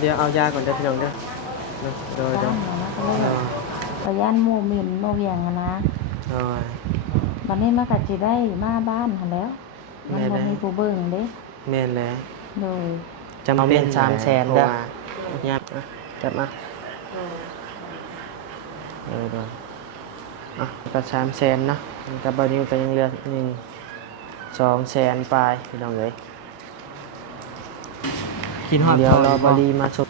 เดี๋ยวเอายาก่อนเด้อพี่น้องเด้อโดยบ้านเนาะก็เลยระยานหมู่หมิ่นโมเวียงอะนะโดยบัดนี้มันก็สิได้มาบ้านหั่นแล้วมันบ่มีผู้เบิ่งเด้แม่นแล้วโดยจำเป็น300,000เด้อยับจับมาโดยก็300,000เนาะกับบานิวก็ยังเหลือ200,000ปลายพี่น้องเอ้ยกินฮอดเดี๋ยวรอบรีมาสุด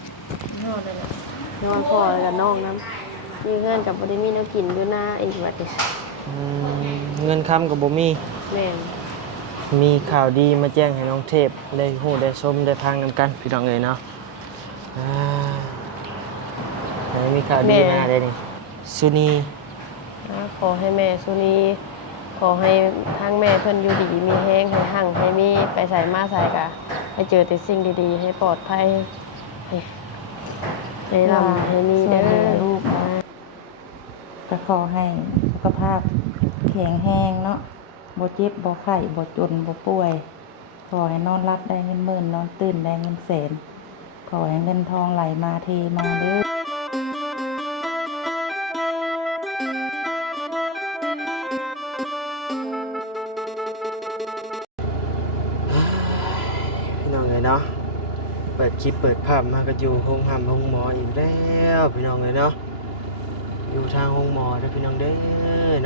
นอนพ่อกับน้องน้ำมีเงินกับบ่ได้มีแนวกินอยู่หน้าอีกว่าติเงินค้ำกับบ่มีแม่นมีข่าวดีมาแจ้งให้น้องเทพได้ฮู้ได้ชมได้พังนำกันพี่น้องเอ้ยเนาะไหนมีข่าวดีมาได้นี่สุนีขอให้แม่สุนีขอให้ทั้งแม่เพิ่นอยู่ดีมีแฮงให้หั่งให้มีไปใส่มาใส่กะให้เจอแต่สิ่งดีๆให้ปลอดภัยให้ร่ำให้มีเด้อลูกนะก็ขอให้สุขภาพแข็งแรงเนาะบ่เจ็บบ่ไข้บ่จนบ่ป่วยขอให้นอนรับได้เงินหมื่นนอนตื่นได้เงินแสนขอให้เงินทองไหลมาเทมาเด้อพี่น้องเอ้ยเนาะเปิดคลิปเปิดภาพมาก็อยู่โรงหมออีกแล้วพี่น้องเอ้ยเนาะอยู่ทางโรงหมอเด้อพี่น้องเด้อ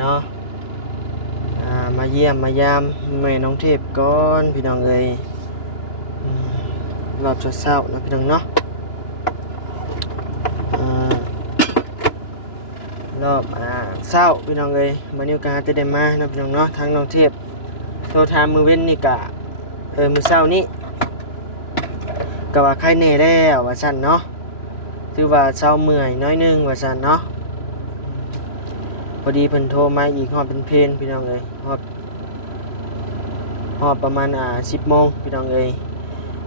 เนาะมาเยี่ยมมายามแม่น้องเทพก่อนพี่น้องเอ้ยรอบเช้าๆนะพี่น้องเนาะรอบเช้าพี่น้องเอ้ยมานิวกาจะได้มานะพี่น้องเนาะทางน้องเทพโทรถามมือเว้นนี่กะมื้อเช้านี้ก็ว่าไข้แน่แล้วว่าซั่นเนาะถือว่าเช้าเมื่อยน้อยนึงว่าซั่นเนาะพอดีเพิ่นโทรมาอีกฮอดเป็นเพลนพี่น้องเอ้ยฮอดประมาณ10 โมงพี่น้องเอ้ย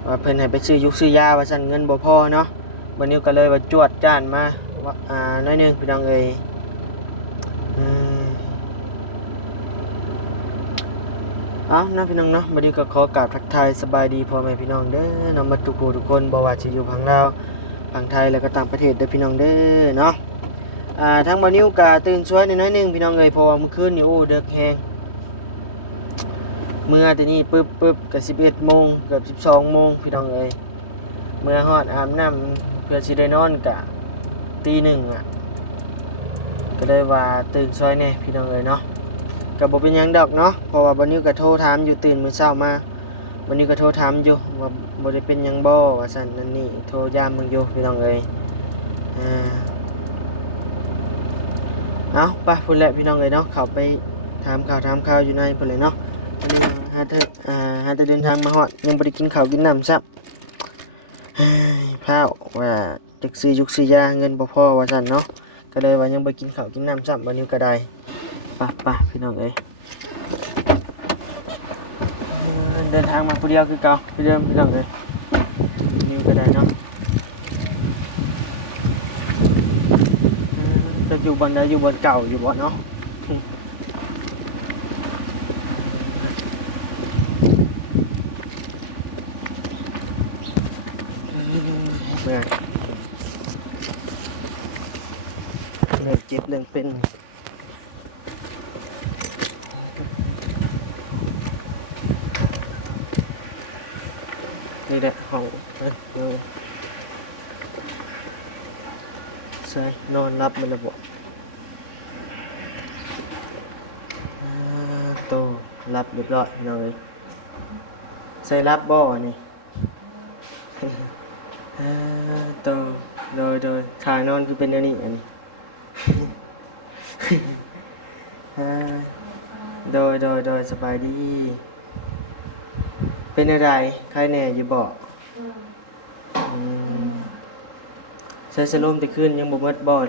ว่าเพิ่นให้ไปซื้อยุกซื้อยาว่าซั่นเงินบ่พอเนาะบัดนี้ก็เลยว่าจวดจ้านมาน้อยนึงพี่น้องเอ้ยนะพี่น้องเนาะบัดนี้ก็ขอกราบทักทายสบายดีพ่อแม่พี่น้องเด้อนำมาทุกคนบ่ว่าสิอยู่ฝั่งลาวฝั่งไทยแล้วก็ต่างประเทศเด้อพี่น้องเด้อเนาะทางบ่นิวก็ตื่นสวยน้อยนึงพี่น้องเอ้ยเพราะว่าเมื่อคืนนี่โอ้ดึกแฮงเมื่อแต่นี้ปึ๊บก็11 โมงเกือบ12 โมงพี่น้องเอ้ยเมื่อฮอดอาบน้ำเพื่อสิได้นอนก็ตี 1ก็เลยว่าตื่นสวยแน่พี่น้องเอ้ยเนาะก็บ่เป็นหยังดอกเนาะเพราะว่าบ่นิวก็โทรถามอยู่ตื่นมื้อเช้ามาบ่นิวก็โทรถามอยู่ว่าบ่ได้เป็นหยังบ่ว่าซั่นนั่นนี่โทรยามมึงอยู่พี่น้องเอ้ยเอาไปพุ่นแหละพี่น้องเอ้ยเนาะเข้าไปถามข่าวอยู่ในพุ่นเลยเนาะวันนี้หาเดินทางมาฮอดยังบ่ได้กินข้าวกินน้ำซับพร้าวว่าจักซื้อยุกซื้อยาเงินบ่พอว่าซั่นเนาะก็เลยว่ายังบ่กินข้าวกินน้ำซับบ่นิวก็ได้ไปพี่น้องเอ้ยเดินทางมาผู้เดียวคือเก่าพี่เดิมพี่น้องเอ้ยนิวก็ได้เนาะจะอยู่บนใดอยู่บนเก่าอยู่บ่เนาะเมื่อเจ็บเรื่องเป็นนี่แหละห้องใช่นอนรับมันระบบโตรับเรียบร้อยเลยใส่รับบ่อนี่โตโดยขานอนคือเป็นอันนี้โดยสบายดีเป็นอะไรใครแน่อยู่บ่ใส่สโลมแต่คืนยังบ่หมดบ่อน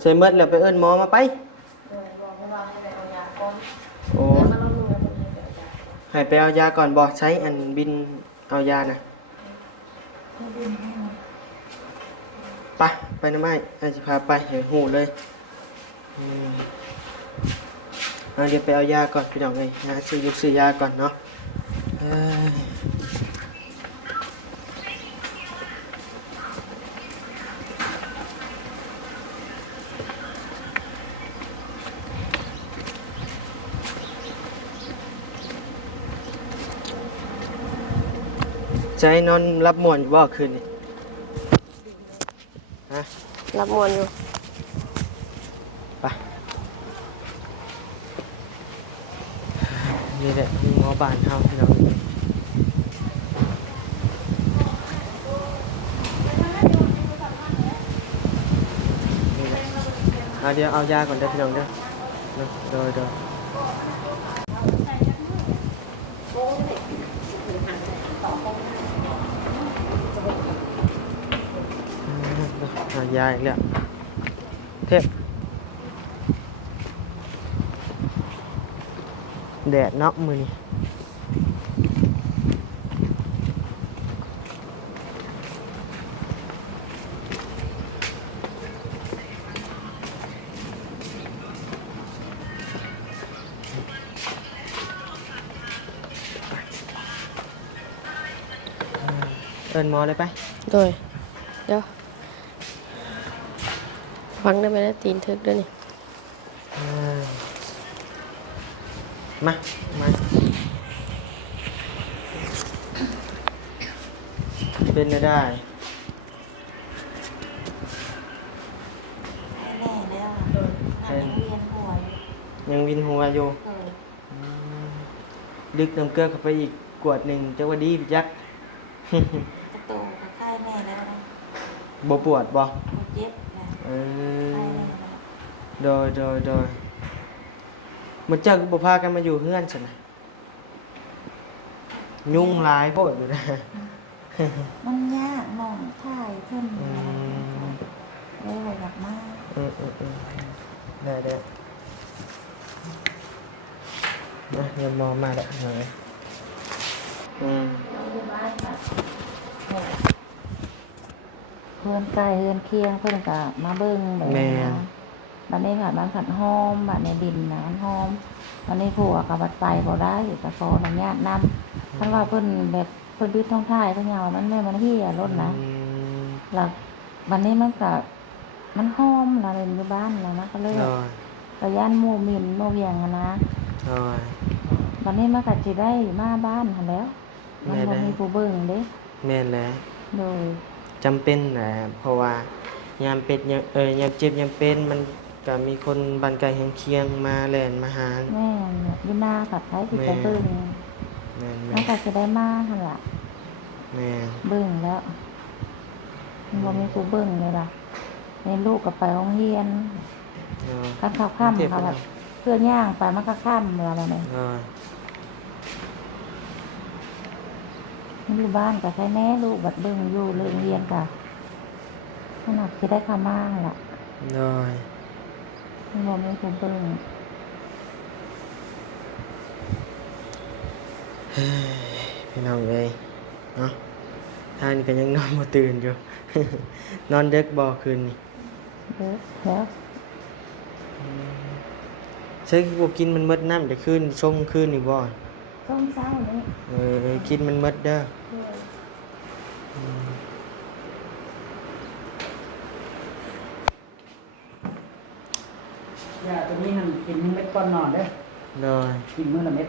ใส่หมดแล้วไปเอิ้นหมอมาไปโอ้ให้ไปเอายาก่อนบ่ใช้อันบินเอายาน่ะไปนะไม้ให้สิพาไปให้ฮู้เลยเดี๋ยวไปเอายาก่อนพี่น้องเอ้ยซื้อยาก่อนเนาะ ใจนอนรับม่วนอยู่บ่คืนนี้ฮะ รับมวนอยู่ ไปนี่แหละหมอบ้านเฮาพี่น้องนี่แหละเอาเดี๋ยวเอายาก่อนเด้อพี่น้องเด้อเนาะโดยเอายาอีกแล้วเทพแดดเนาะมื้อนี้เอิ้นหมอเลยไป โดยเดี๋ยวฟังได้ไหมนะตีนทึกด้วยนี่ อ่ามาเป็นได้ แน่แล้วอ่ะยังเวียนหัวอยู่ ยังวินหัวอยู่ เออ ดึกน้ำเกลือเข้าไปอีกกวดหนึ่งจักว่าดีพี่จัก กระโตกกระไข้แน่แล้วนะ บ่ปวดบ่ บ่เจ็บนะ เอ ไข้ อ แน่แล้ว โดยมันเจ้าก็บ่พากันมาอยู่เฮือนซั่นน่ะยุ่งหลายโพดอยู่นะ มันยากหน่องถ่ายเพิ่น อืม เลยบ่อยากมา ได้นะเงินมองมาแล้วหน่อยอยู่บ้านค่ะเพื่อนใกล้เพื่อนเคียงเพิ่นก็มาเบิ่งแบบนี้นะบัดนี้ค่ะบ้านขันหอมบัดในดินนะมันหอมบัดนี้ผัวก็บัดไปบ่ได้ก็ขออนุญาตนำคันว่าเพิ่นแบบเพิ่นบิดท้องท้ายเพิ่นยาวมันแม่มันเหี้ยรถนะแล้วบัดนี้มันก็มันหอมแล้วเล่นอยู่บ้านแล้วนะก็เลยก็ย่านหมู่หมิ่นหมู่เวียงอะนะบัดนี้มันก็สิได้มาบ้านหั่นแล้วมันบ่มีผู้เบิ่งเด้ แม่นแล้ว โดย จำเป็นแหละเพราะว่ายามเป็ดยามเจ็บยามเป็นมันก็มีคนบ้านไกลเคียงมาแล่นมาหา แม่อยู่หน้ากับไผสิไปเบิ่ง แม่น มันก็สิได้มาหั่นล่ะ แม่น เบิ่งแล้วมันบ่มีผู้เบิ่งเลยล่ะในลูกก็ไปโรงเรียนกันค่ำๆค่ะแบบเพื่อย่างไปมันก็ค่ำแล้วนี่มันอยู่บ้านก็ใช้แน่ลูกบัดเบิ่งอยู่โรงเรียนก็ขนาดสิได้เข้ามาหั่นล่ะ น้อย มันบ่มีผู้เบิ่ง พี่น้องเอ้ยเนาะท่านก็ยังนอนบ่ตื่นอยู่ นอนดึกบ่คืนนี้ เด้อแล้ว ใช่บ่กินมันหมดน้ำจะคืนส่งคืนนี่บ่ ต้องเช้านี้ กินมันหมดเด้อ ยาตัวนี้มันกินเม็ดก้อนนอนเด้อ น้อย กินมื้อละเม็ด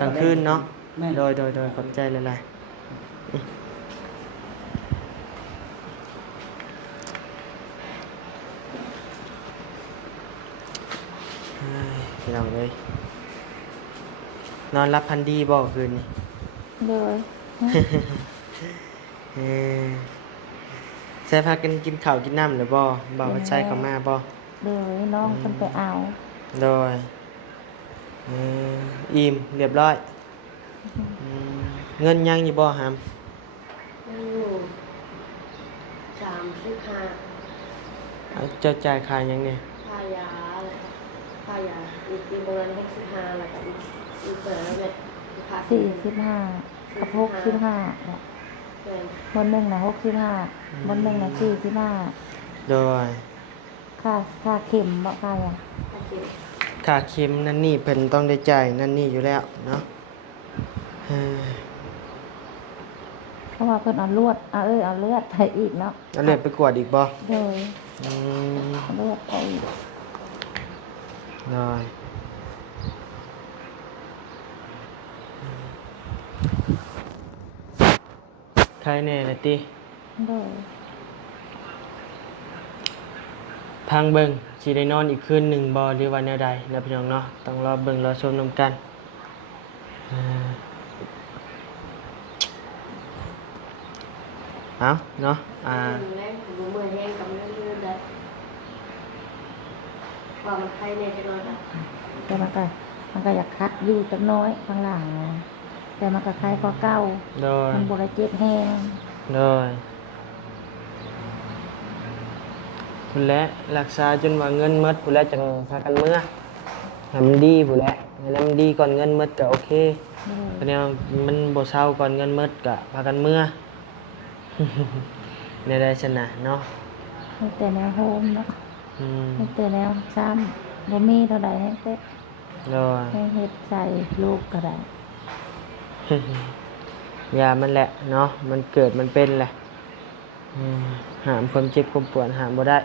กลางคืนเนาะ แม่น โดยขอบใจหลายๆพี่น้องเอ้ยนอนรับพันดีบ่คืนนี้ เลย ใช้พากันกินข้าวกินน้ำหรือบ่บ่ว่าใช้เข้ามาบ่ เลยน้องเพิ่นไปเอา โดยอิ่มเรียบร้อยเงินยังอยู่บ่หาม 35 เจ้าจ่ายค่ายังเนี่ย ค่ายาเลยค่ายาอีกปีประมาณ65แล้วก็อีกเปิดแล้วแหละค่า 45กับ65เนี่ย แม่น บนหนึ่งนะ65บนหนึ่งนะ45 โดย ค่าเข็มบ่ค่าหยัง ค่าเก็บ ค่าเข็มนั่นนี่เพิ่นต้องได้จ่ายนั่นนี่อยู่แล้วเนาะ เพราะว่าเพิ่นเอาเอาเลือดไปอีกเนาะ แล้วเลือดไปกวดอีกบ่ โดย อืม เอาเลือดไปอีก โดย ใครแน่ละติ โดย พังเบิ่งสิได้นอนอีกคืนหนึ่งบ่หรือว่าแนวใดนะพี่น้องเนาะต้องรอเบิ่งรอชมนํกันอ่าเอาเนาะแรงบ่เมื่อยแห้งกับเรื่องได้ว่ามันใครแน่จังน้อยนะ แต่มันก็อยากคัดอยู่จักหน้อยข้างหลังแต่มันก็คล้ายกว่าเก่า โดย มันบ่ได้เจ็บแห้ง โดยพุ่นแหละรักษาจนว่าเงินหมดพุ่นแหละจังพากันเมื่อให้มันดีพุ่นแหละให้มันดีก่อนเงินหมดก็โอเค โดย ก็แนวมันบ่เซาก่อนเงินหมดก็พากันเมื่อ ในได้ชนะเนาะ ให้แต่แนวโฮมเนาะ อืม ให้แต่แนวซ้ำบ่มีเท่าใดให้เต็โดย ให้เฮ็ดใส่ลูกก็ได้ ยามันแหละเนาะมันเกิดมันเป็นแหละหามความเจ็บความปวดหามบ่ได้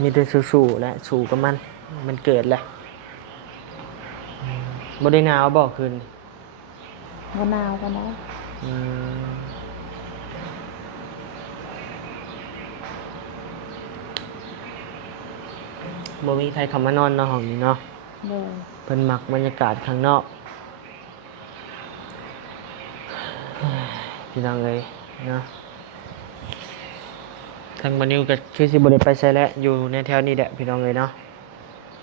มีแต่สู้ๆแหละสู้กับมันเกิดแหละบ่ได้หนาวบ่คืน บ่หนาวก็ได้ อืมบ่มีใครเข้ามานอนในห้องนี้เนาะ โดย เพิ่นมักบรรยากาศข้างนอกพี่น้องเอ้ยเนาะทางบ่นิวก็คือสิบ่ได้ไปไสแล้วอยู่ในแถวนี้แหละพี่น้องเอ้ยเนาะ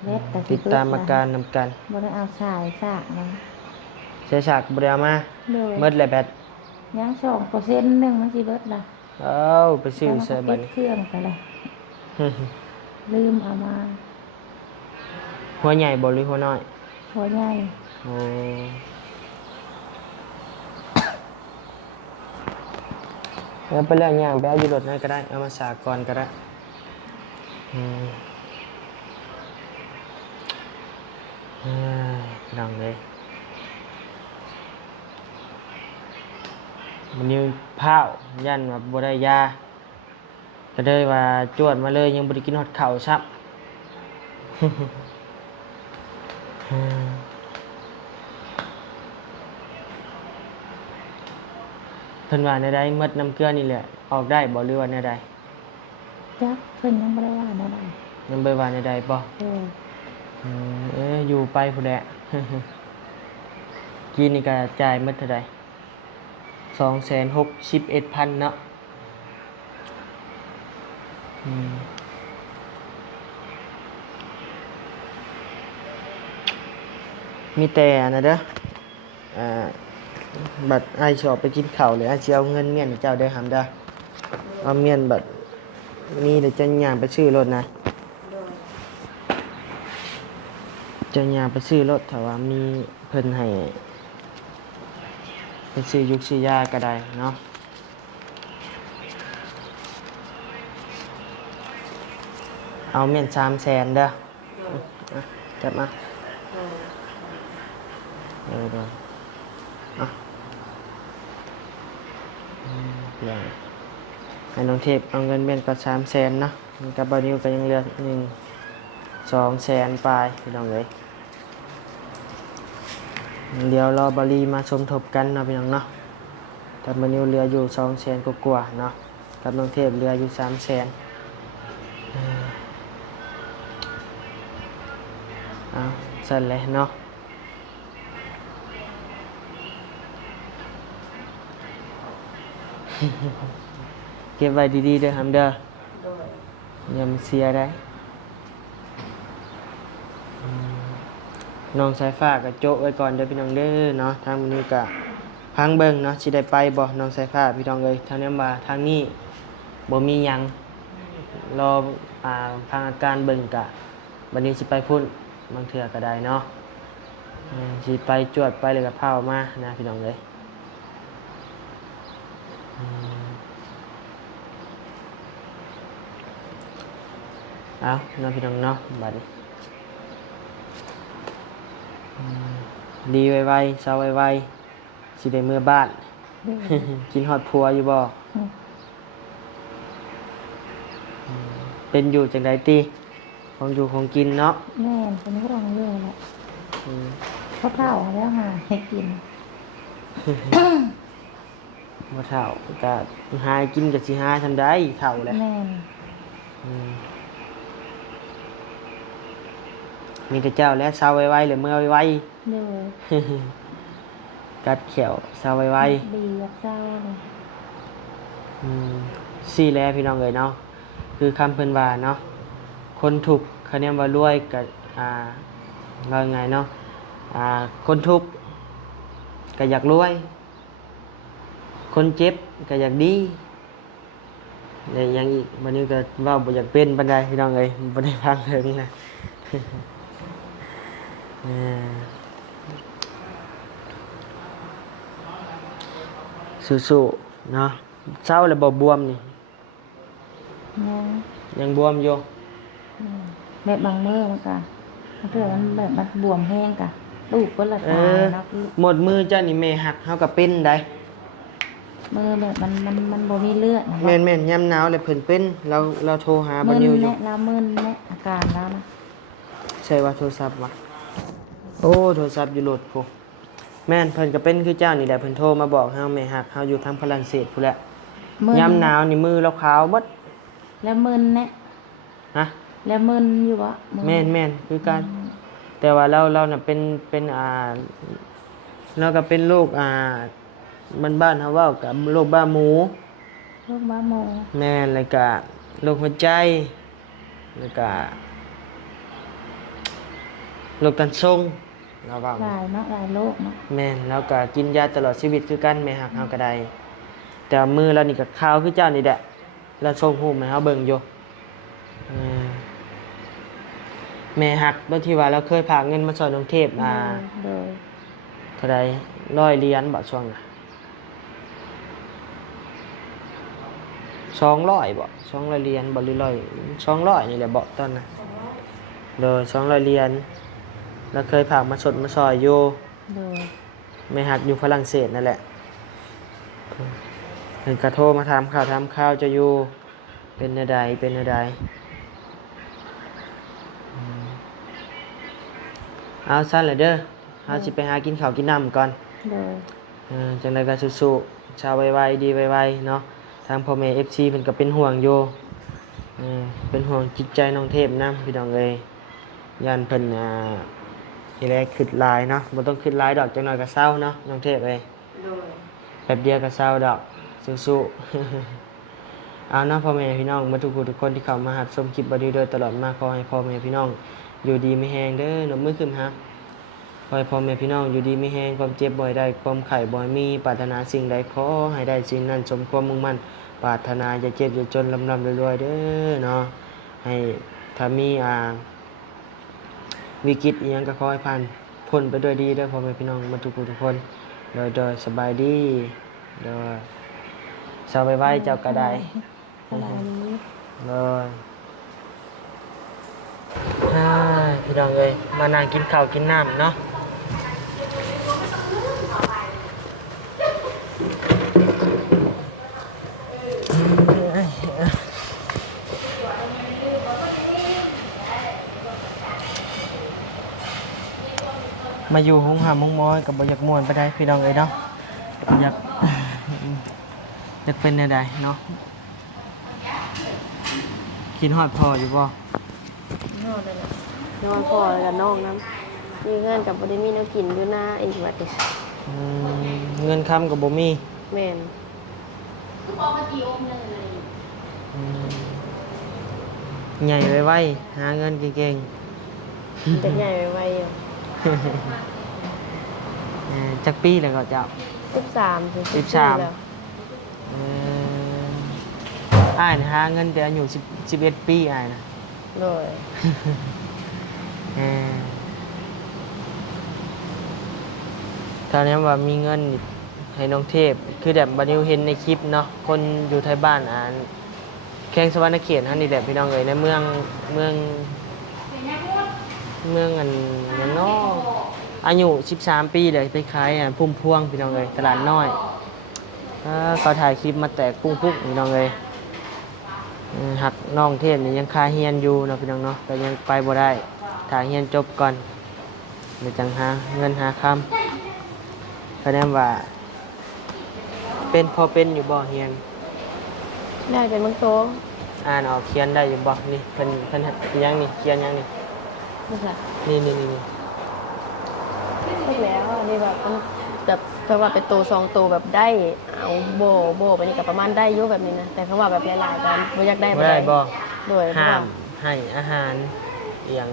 เล็ดแต่ ติดตามอาการนำกัน บ่ได้เอาสายสากมา ใช้ฉากบ่ได้เอามา โดย หมดแล้วแบต ยัง2%นึงมันสิเบิดล่ะ เอ้าไปซื้อใส่บัด ปิด นี้ เครื่องไปเลยลืมเอามา หัวใหญ่บ่หรือหัวน้อย หัวใหญ่ โอ้แล้วไปแล้วย่างไปเอาอยู่รถนั่นก็ได้เอามาสากก่อนก็ได้อืมลองเลยมันนิ้วพร้าวยันว่าบ่ได้ยาก็เลยว่าจวดมาเลยยังบ่ได้กินฮอดข้าวซับ เพิ่นว่าในใดหมดน้ำเกลือนี่แหละออกได้บ่หรือว่าในใด จักเพิ่นยังบ่ได้ว่าแนวใด ยังบ่ว่าในใดบ่ เออ อยู่ไปผู้แดะ กินนี่ก็จ่ายหมดเท่าใด261,000เนาะมีแต่อันนะเด้อบัตรไอ้ชอบไปกินข้าวเลยไอ้สิเอาเงินเมียนให้เจ้าเด้อหำเด้อเอาเมียนบัตรมีเดี๋ยวจะย่างไปซื้อรถนะจะย่างไปซื้อรถถ้าว่ามีเพิ่นให้ไปซื้อยุกซื้อยาก็ได้เนาะเอาเมียน300,000เด้อจับมาเดี๋ยวอย่างให้น้องเทพเอาเงินเมียนก็300,000เนาะกับบานิวก็ยังเหลือ200,000ปลายพี่น้องเอ้ยเดี๋ยวรอบาลีมาสมทบกันเนาะพี่น้องเนาะกับบานิวเหลืออยู่200,000กว่าๆเนาะกับน้องเทพเหลืออยู่300,000เอาสั่นเลยเนาะเก็บไว้ดีๆเด้อฮัมเด้ออย่ามันเสียได้น้องสายฟ้าก็โจะไว้ก่อนเด้อพี่น้องเด้อเนาะทางมื้อนี้ก็พังเบิ่งเนาะสิได้ไปบ่น้องสายฟ้าพี่น้องเอ้ยทางนี้ว่าทางนี้บ่มีหยังรอทางอาการเบิ่งกะบัดนี้สิไปพุ่นบางเทื่อก็ได้เนาะสิไปจวดไปเลยก็พามานะพี่น้องเอ้ยเอาน้องพี่น้องเนาะบัดนี้ดีไวๆเศร้าไวๆสิได้เมื่อบ้าน กินฮอดผัวอยู่บ่เป็นอยู่จังไดติ ของอยู่ของกินเนาะ แม่นเป็นห่วงเรื่องแหละ อืม เขาเผาแล้วหาให้กิน บ่เฒ่าก็หากินก็สิหาทำได้เฒ่าแหละ แม่น อืมมีแต่เจ้าและเซาไวๆหรือเมื่อไว เลย ๆ กัดเขียวเซาไว ดีกับเจ้าเลย ๆสี่แลพี่น้องเอ้ยเนาะคือคำเพิ่นว่าเนาะคนทุกข์คะแนนว่ารวยก็ว่าไงเนาะคนทุกข์ก็อยากรวย คนเจ็บก็อยากดีแล้วยังอีกวันนี้ก็เว่าบ่อยากเป็นปานใดพี่น้องเอ้ยบ่ได้ฟังถึงนะ สู้ๆเนาะเศร้าแล้วบ่บวมนี่ ยัง ยังบวมอยู่ แบบบางมื้อมันก็ถ้าเกิดมันแบบมันบวมแห้งกะลูกก็ละตายเนาะพี่ หมดมือเจ้านี่แม่หักเฮาก็เป็นได้ มือแบบมันบ่มีเลือดนะ แม่นๆยามหนาวแล้วเพิ่นเป็นเราโทรหาบ่ มึน นิวอยู่ แน่ละมึนแน่อาการแล้วนะ ใช่ว่าโทรศัพท์วะโอ้โทรศัพท์อยู่โหลดพุแม่นเพิ่นก็เป็นคือเจ้านี่แหละเพิ่นโทรมาบอกเฮาแม่หักเฮาอยู่ทางฝรั่งเศสพุ่นแหละ มึน ยามหนาวนี่มือเราขาวเบิด แล้วมึนแน่ ฮะ แล้วมึนอยู่วะ แม่นคือกันแต่ว่าเราน่ะเป็นเราก็เป็นโรคบ้านๆเฮาเว้ากับโรคบ้าหมู โรคบ้าโม แม่นแล้วก็โรคหัวใจแล้วก็โรคตันทรงเราเว้า หลายเนาะหลายโรคเนาะ แม่นแล้วก็กินยาตลอดชีวิตคือกันแม่หักเฮาก็ได้แต่มือเรานี่ก็ขาวคือเจ้านี่แหละเราส่งรูปให้เฮาเบิ่งอยู่เออแม่หักบางทีว่าเราเคยฝากเงินมาสอนน้องเทพโดย เท่าใด100เหรียญบ่ช่วงน่ะ200บ่200เหรียญบ่หรือ100 200นี่แหละบ่ตอนน่ะโดย200เหรียญเราเคยฝากมาสดมาซอยอยู่ โดย แม่หักอยู่ฝรั่งเศสนั่นแหละเพิ่นก็โทรมาถามข่าวจะอยู่เป็นอะไรเอาสั้นเลยเด้อเฮาสิไปหากินข้าวกินน้ำก่อน โดย จังไดก็สู้ๆชาวไวๆดีไวๆเนาะทางพ่อแม่ FC เพิ่นก็เป็นห่วงอยู่เป็นห่วงจิตใจน้องเทพนำพี่น้องเอ้ยย่านเพิ่นทีแรกคิดหลายเนาะบ่ต้องคิดหลายดอกจังน้อยก็เศร้าเนาะน้องเทพเอ้ย โดย แป๊บเดียวก็เศร้าดอกสู้ๆ เอาเนาะพ่อแม่พี่น้องมาทุกผู้ทุกคนที่เข้ามาหัดชมคลิปบอดี้โดยตลอดมาขอให้พ่อแม่พี่น้องอยู่ดีไม่แห้งเด้อหนมมือขึ้นครับขอให้พ่อแม่พี่น้องอยู่ดีไม่แห้งความเจ็บบ่อยได้ความไข้บ่อยมีปรารถนาสิ่งใดขอให้ได้สิ่งนั้นสมความมุ่งมั่นปรารถนาอย่าเจ็บอย่าจนลำรวยๆเด้อเนาะให้ถ้ามีวิกฤตอีหยังก็ขอให้ผ่านพ้นไปด้วยดีเด้อพ่อแม่พี่น้องมาทุกผู้ทุกคนโดยสบายดีโดยสบายไว้เจ้าก็ได้ อะไรนี้ เลยพี่น้องเอ้ยมานั่งกินข้าวกินน้ำเนาะมาอยู่ห้องหามห้องมอยกับบ่อยากม่วนไปได้พี่น้องเอ้ยเนาะอยาก อยากเป็นแนวใดเนาะกินฮอดพออยู่บ่ นอนพ่อกับน้องนั้นมีเงินกับบ่ได้มีแนวกินอยู่หน้าอีกบัดนี้ เงินคำกับบ่มี แม่น ใหญ่ไว้หาเงินเก่ง แต่ใหญ่ไวๆอยู่ ๆจักปีแล้วก็เจ้า 13ถึง 13 แล้ว อ้ายนี่หาเงินแต่อายุ11 ปีอ้ายนะ โดย ตอนนี้ว่ามีเงินให้น้องเทพคือแบบบัดนี้เห็นในคลิปเนาะคนอยู่ไทยบ้านแข้งสวรรณเขตนั่นนี่แหละพี่น้องเอ๋ยในเมืองอันอย่างน้ออายุ13 ปีเลยไปขายพุ่มพวงพี่น้องเอ๋ยตลาดน้อยเขาถ่ายคลิปมาแตกปุ้งๆพี่น้องเอ๋ย หักน้องเทพนี่ยังคาเฮียนอยู่เนาะพี่น้องเนาะก็ยังไปบ่ได้ถ้าเฮียนจบก่อนเดี๋ยวจังหาเงินหาคำแสดงว่าเป็นพอเป็นอยู่บ่เฮียน ได้เป็นบางโตะ อ่านออกเขียนได้อยู่บ่นี่เพิ่นยังนี่เขียนยังนี่ นี่ค่ะ นี่ พูดแล้วอันนี้แบบมันแบบแปลว่าเป็นโตสองโตแบบได้เอาโบไปนี่กับประมาณได้อยุ่แบบนี้นะแต่เขาว่าแบบหลายๆกันบ่อยากได้ บ่ได้บ่ โดย ห้ามให้อาหารอหย่าง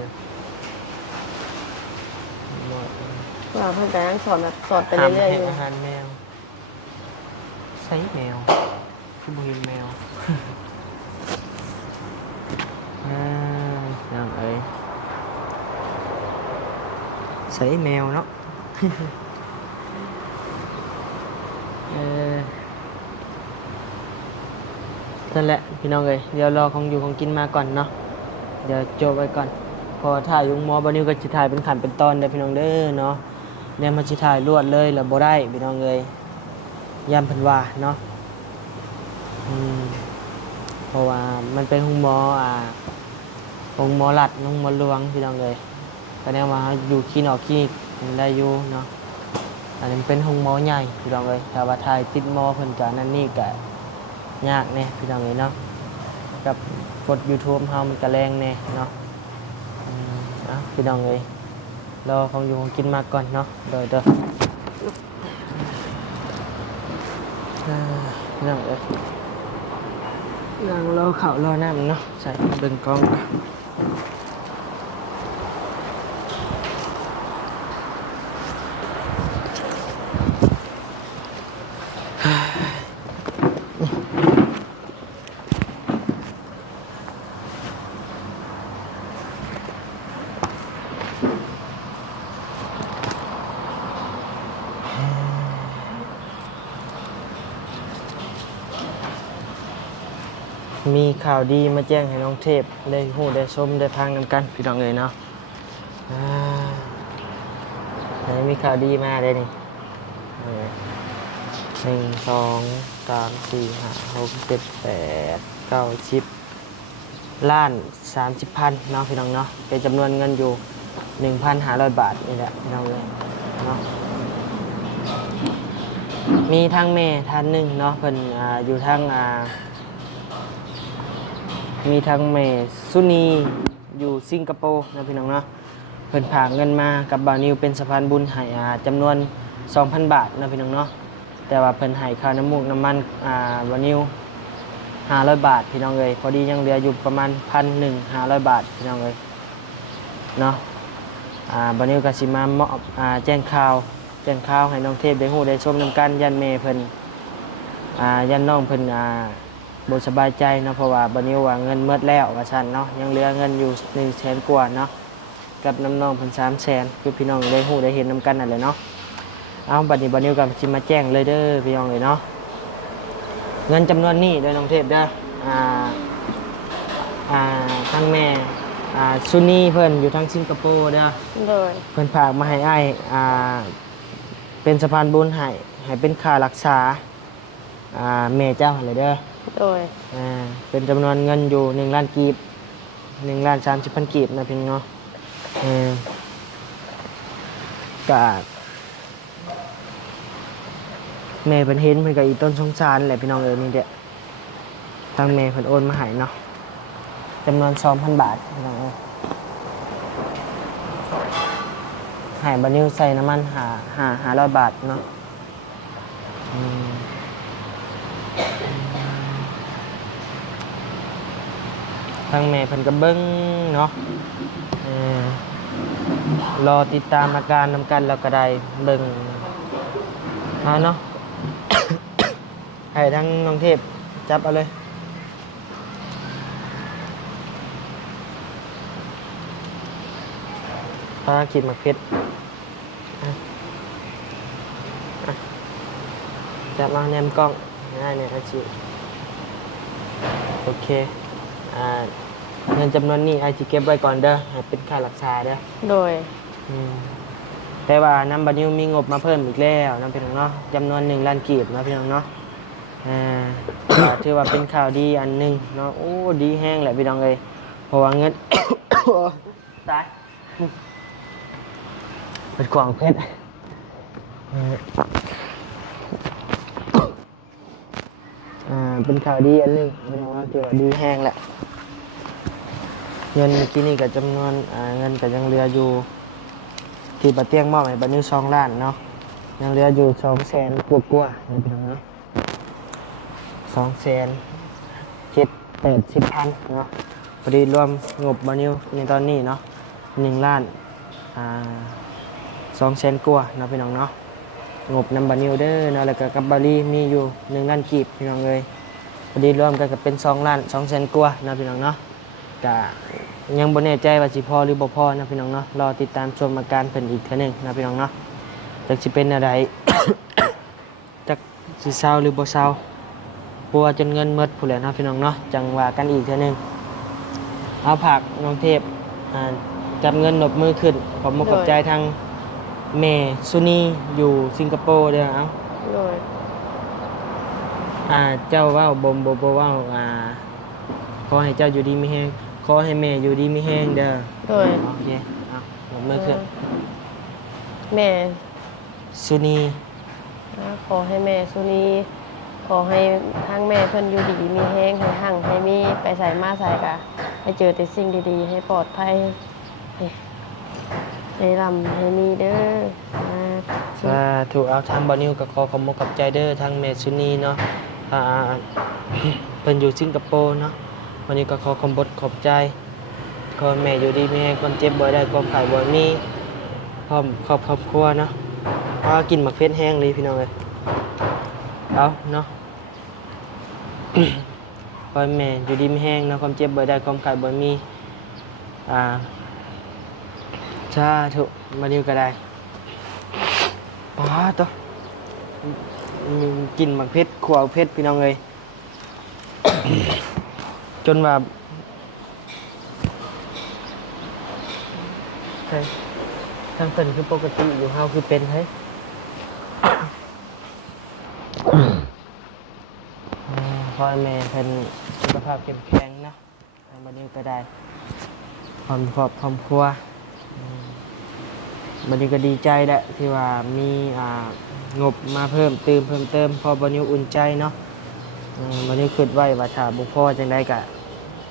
หมด เราเพิ่นก็ยังสอนแบบสอนไป ห้าม เรื่อยๆ ให้ อยู่ อาหารแมวใส่แมวคือบ่เห็นแมว ยังเอ้ยใส่แมวเนาะ เออนั่นแหละพี่น้องเอ้ยเดี๋ยวรอของอยู่ของกินมาก่อนเนาะเดี๋ยวจบไว้ก่อนพอถ่ายยุงหมอบานิวก็สิถ่ายเป็นขั้นเป็นตอนเด้อพี่น้องเด้อเนาะเดี๋ยวมันสิถ่ายรวดเลยแล้วบ่ได้พี่น้องเอ้ยย้ำเพิ่นว่าเนาะเพราะว่ามันเป็นห้องหมอห้องหมอรัฐห้องหมอหลวงพี่น้องเอ้ยก็แนวว่าอยู่คลินิกคลินิกได้อยู่เนาะอันนี้เป็นห้องหมอใหญ่พี่น้องเอ้ยถ้าว่าถ่ายติดหมอเพิ่นก็นั่นนี่ก็ยากแน่พี่น้องเอ้ยเนาะกับกด YouTube เฮามันก็แรงแน่เนาะพี่น้องเอ้ยรอของอยู่ของกินมาก่อนเนาะเด้อพี่น้องเอ้ยนั่งรอข้าวรอน้ำเนาะใส่เบิ่งกล้องมีข่าวดีมาแจ้งให้น้องเทพได้ฮู้ได้ชมได้ฟังนำกันพี่น้องเอ้ยเนาะไหนมีข่าวดีมาได้นี่1 2 3 4 5 6 7 8 9 10ล้าน30พันเนาะพี่น้องเนาะเป็นจำนวนเงินอยู่ 1,500 บาทนี่แหละพี่น้องเอ้ยเนาะมีทั้งแม่ท่านหนึ่งเนาะเพิ่นอยู่ทั้งมีทั้งเมซุนีอยู่สิงคโปร์นะพี่น้องเนาะเพิ่นฝากเงินมากับบาวนิวเป็นสะพานบุญให้จำนวน 2,000 บาทนะพี่น้องเนาะแต่ว่าเพิ่นให้ค่าน้ำมูกน้ำมันบาวนิว500 บาทพี่น้องเอ้ยพอดียังเหลืออยู่ประมาณ 1,500 บาทพี่น้องเอ้ยเนาะบาวนิวก็สิมามอบแจ้งข่าวให้น้องเทพได้ฮู้ได้ชมนำกันยันแม่เพิ่นยันน้องเพิ่นบ่สบายใจเนาะเพราะว่าบัดนี้ว่าเงินหมดแล้วว่าซั่นเนาะยังเหลือเงินอยู่ 100,000 กว่าเนาะกับน้องเพิ่น300,000คือพี่น้องได้ฮู้ได้เห็นนำกันนั่นแหละเนาะเอาบัดนี้บัดนี้ก็สิมาแจ้งเลยเด้อพี่น้องเอ้ยเนาะเงินจำนวนนี้โดยน้องเทพเด้อทั้งแม่ซุนีเพิ่นอยู่ทางสิงคโปร์เด้อ โดย เพิ่นฝากมาให้อ้ายเป็นสะพานบุญให้เป็นค่ารักษาแม่เจ้าหั่นเลยเด้อ โดย เป็นจำนวนเงินอยู่1 ล้านกีบ1,30,000 กีบนะพี่น้องเนาะก็แม่เพิ่นเห็นเพิ่นก็อีต้นสงสารแหละพี่น้องเอ้ยนี่เด้อทางแม่เพิ่นโอนมาให้เนาะจำนวน 2,000 บาทพี่น้องเอ้ยให้บัดนี้ใส่น้ำมัน500 บาทเนาะทางแม่เพิ่นก็เบิ่งเนาะรอติดตามอาการนำกันแล้วก็ได้เบิ่งเนาะ ให้ทั้งน้องเทพจับเอาเลยภารกิจหมักเพชรจับมาแนมกล้องง่ายเนี่ยอาชีพโอเคเงินจำนวนนี้ไอจีเก็บไว้ก่อนเด้อให้เป็นค่ารักษาเด้อ โดย แต่ว่าน้ำบัดนิวมีงบมาเพิ่มอีกแล้วนะพี่น้องเนาะจำนวน1 ล้านกีบนะพี่น้องเนาะ อ่า ก็ถือว่าเป็นข่าวดีอันหนึงเนาะโอ้ดีแห้งแหละพี่น้องเอ้ยเพราะว่าเงิน ตายเป็นกวางเพชรเป็นข่าวดีอันหนึงพี่น้องเนาะถือว่าดีแห้งแหละเงินเมื่อกี้นี่ก็จำนวนเงินก็ยังเหลืออยู่ที่ปะเตียงมอบให้บัดนี้2 ล้านเนาะยังเหลืออยู่200,000กว่าๆนะพี่น้องเนาะ280,000เนาะพอดีรวมงบบัดนี้ในตอนนี้เนาะ1 ล้าน200,000กว่าเนาะพี่น้องเนาะงบนำบัดนี้เด้อเนาะแล้วก็กับบาลีมีอยู่1 ล้านกีบพี่น้องเอ้ยพอดีรวมกันก็เป็น2 ล้าน200,000กว่าเนาะพี่น้องเนาะก็ยังบ่แน่ใจว่าสิพอหรือบ่พอนะพี่น้องเนาะรอติดตามชมอาการเพิ่นอีกเทื่อนึงนะพี่น้องเนาะจักสิเป็นอะไร จักสิเศร้าหรือบ่เศร้าเพราะว่าจนเงินหมดพู้นแหละเนาะพี่น้องเนาะจังว่ากันอีกเทื่อนึงเอาผักน้องเทพจับเงินหนบมือขึ้นขอบคุณขอบใจทางแม่ซุนีอยู่สิงคโปร์เด้อเอา โดย เจ้าเว้าบ่เว้าขอให้เจ้าอยู่ดีมีแฮงขอให้แม่อยู่ดีมีแฮงเด้อ โดย โอเคเอาหนบมือขึ้น แม่ ซุนี ขอให้แม่สุนีขอให้ทั้งแม่เพิ่นอยู่ดีมีแห้งให้หั่งให้มีไปใส่มาใส่กะให้เจอแต่สิ่งดีๆให้ปลอดภัยให้ร่ำให้มีเด้อ สาธุเอาทางบ่นิวก็ขอขอบคุณขอบใจเด้อทางแม่ซุนีเนาะเพิ่นอยู่สิงคโปร์เนาะวันนี้ก็ขอขอบคุณขอบใจขอให้แม่อยู่ดีมีแฮงความเจ็บบ่ได้ความไข้บ่มีพร้อมครอบครัวเนาะพากินหมักเพชรแห้งเลยพี่น้องเอ้ยเอาเนาะ ขอให้แม่อยู่ดีมีแห้งเนาะความเจ็บบ่ได้ความไข้บ่มีสาธุบ่นิวก็ได้ปาตัว กินหมักเพชรขวเพชรพี่น้องเลย จนว่าใช่ทางเป็นคือปกติอยู่เฮาคือเป็นเฮ้ย พ่อแม่เป็นสุขภาพเข้มแข็งนะทางบันนี้ก็ได้ความครอบความครัวบันนี้ก็ดีใจแหละที่ว่ามีงบมาเพิ่มเติมพอบันนี้อุ่นใจเนาะบันนี้คิดไว้ว่าถ้าบุพพ่อจังได้ก็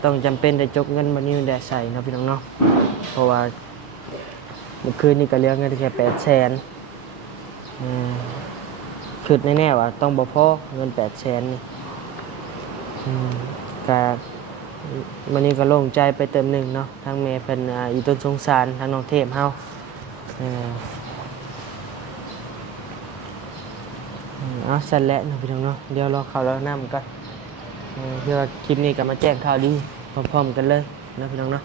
ต้องจำเป็นได้จกเงินบันนี้ได้ใส่เนาะพี่น้องเนาะเพราะว่าเมื่อคืนนี้ก็เหลือเงินแค่800,000คิดแน่ๆว่าต้องบุพพ่อเงิน800,000นี่ก็บันนี้ก็โล่งใจไปเติมหนึ่งเนาะทางแม่เป็นอีต้นสงสารทางน้องเทพเฮาเอาเสร็จแล้วนะพี่น้องเนาะเดี๋ยวรอข่าวแล้วน้ำก่อนเพื่อคลิปนี้ก็มาแจ้งข่าวดีพร้อมๆกันเลยนะพี่น้องเนาะ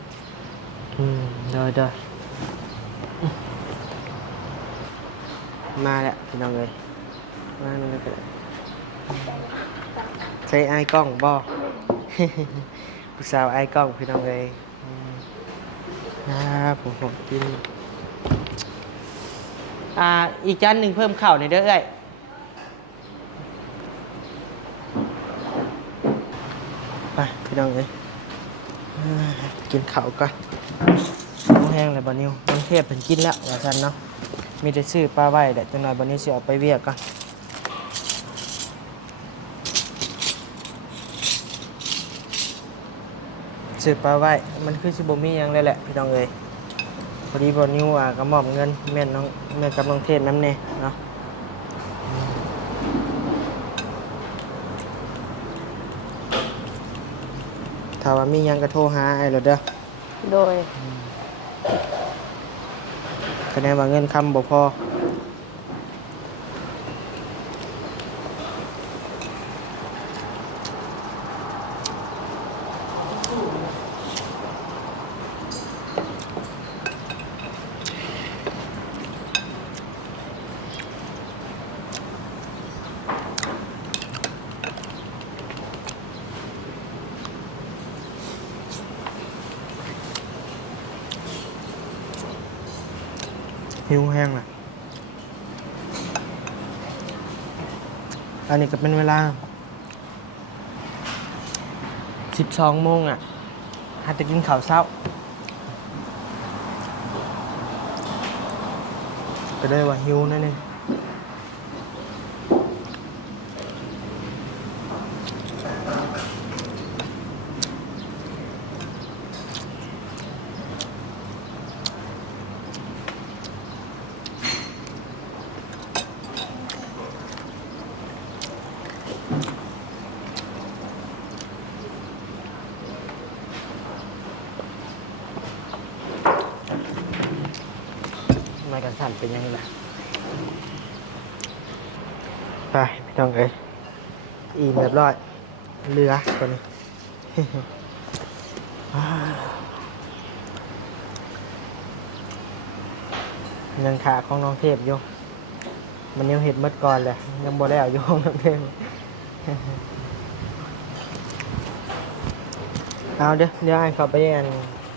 เดี๋ยวมาแล้วพี่น้องเลยมาแล้วก็ใช้ไอ้กล้องบ่ ผู้สาวไอ้กล้องพี่น้องเลยผมกินอีกจานหนึ่งเพิ่มข้าวในอยเด้อเอ้ยไปพี่น้องเลยกินข้าวก่อนน้ำแห้งเลยบะนิวน้ำเทพเป็นกินแล้วว่าฉันเนาะมีแต่ซื้อปลาไว้แต่จังหน่อยบะนิวสิออกไปเวียกก่อนซื้อปลาไว้มันคือสิบ่มีหยังเลยแหละพี่น้องเอ้ยพอดีบะนิวก็มอบเงินแม่กับน้องเทพน้ำแน่เนาะถ้าว่ามีหยังก็โทรหาไอ้เราเด้อ โดย คะแนนว่าเงินคำบ่พอหิวแห้งล่ะอันนี้ก็เป็นเวลา 12 โมงอ่ะหาจะกินข้าวเช้าก็ได้ว่าหิวนั่นเองมากันสั่นเป็นยังไงล่ะไปพี่น้องเอ้ยอิ่มเรียบร้อยเรือตัวนี้ ยังขาของน้องเทพอยู่มันยังเห็ดหมดก่อนเลยยังบ่ได้เอาอยู่ของน้องเทพ เอาเดี๋ยวไอ้เขาไปอัน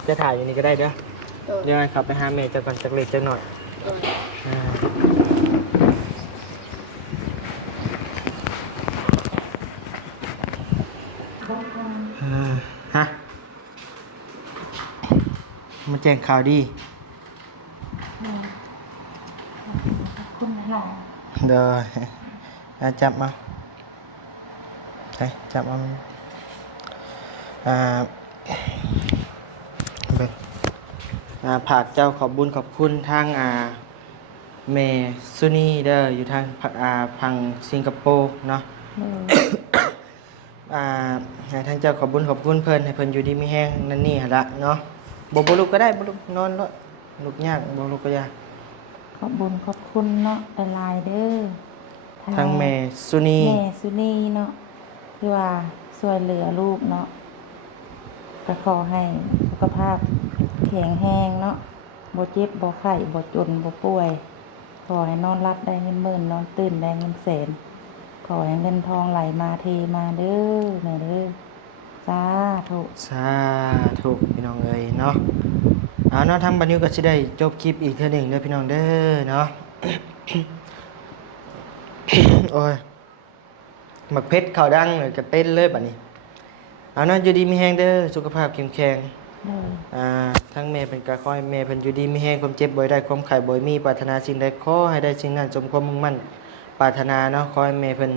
จะถ่ายอยู่นี่ก็ได้เด้อเดี๋ยวไอ้เขาไปหาเมย์จะก่อนจักเล็กจักหน่อยอ่าฮะมาแจ้งข่าวดี คุณค่ะ เดี๋ยวจับมาใช่จับมาเป็นผากเจ้าขอบบุญขอบคุณทางเมซุนีเด้ออยู่ทางพังสิงคโปร์เนาะ ให้ทางเจ้าขอบบุญขอบคุณเพิ่นให้เพิ่นอยู่ดีมีแห้งนั่นนี่หั่นละเนาะบ่ลุกก็ได้บ่ลุกนอนแล้วลุกยากบ่ลุกก็ยาก ขอบบุญขอบคุณเนาะหลายๆเด้อ ทางแม่ซุนี แม่สุนีเนาะที่ว่าช่วยเหลือลูกเนาะก็ขอให้สุขภาพแข็งแรงเนาะบ่เจ็บบ่ไข้บ่จนบ่ป่วย ขอให้นอนรับได้เงินหมื่นนอนตื่นได้เงินแสน ขอให้เงินทองไหลมาเทมาเด้อแม่เด้อสาธุ สาธุพี่น้องเอ้ยเนาะเอาเนาะทางบัดนี้ก็สิได้จบคลิปอีกเทื่อหนึงเด้อพี่น้องเด้อเนาะ โอ้ยหมักเพชรข้าวดังเลยก็เต้นเลยบัดนี้เอาเนาะอยู่ดีมีแฮงเด้อสุขภาพเข้มแข็ง เด้อ ทั้งแม่เป็นกะขอให้แม่เพิ่นอยู่ดีมีแฮงความเจ็บบ่ได้ความไข้บ่มีปรารถนาสิ่งใดขอให้ได้สิ่งนั้นสมความมุ่งมั่นปรารถนาเนาะขอให้แม่เพิ่น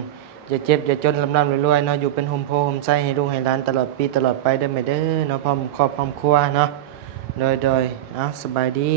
อย่าเจ็บอย่าจนลำรวยๆเนาะอยู่เป็นโฮมโพโฮมไส้ให้ลูกให้หลานตลอดปีตลอดไปเด้อแม่เด้อเนาะพร้อมครอบครัวเนาะโดยเอาสบายดี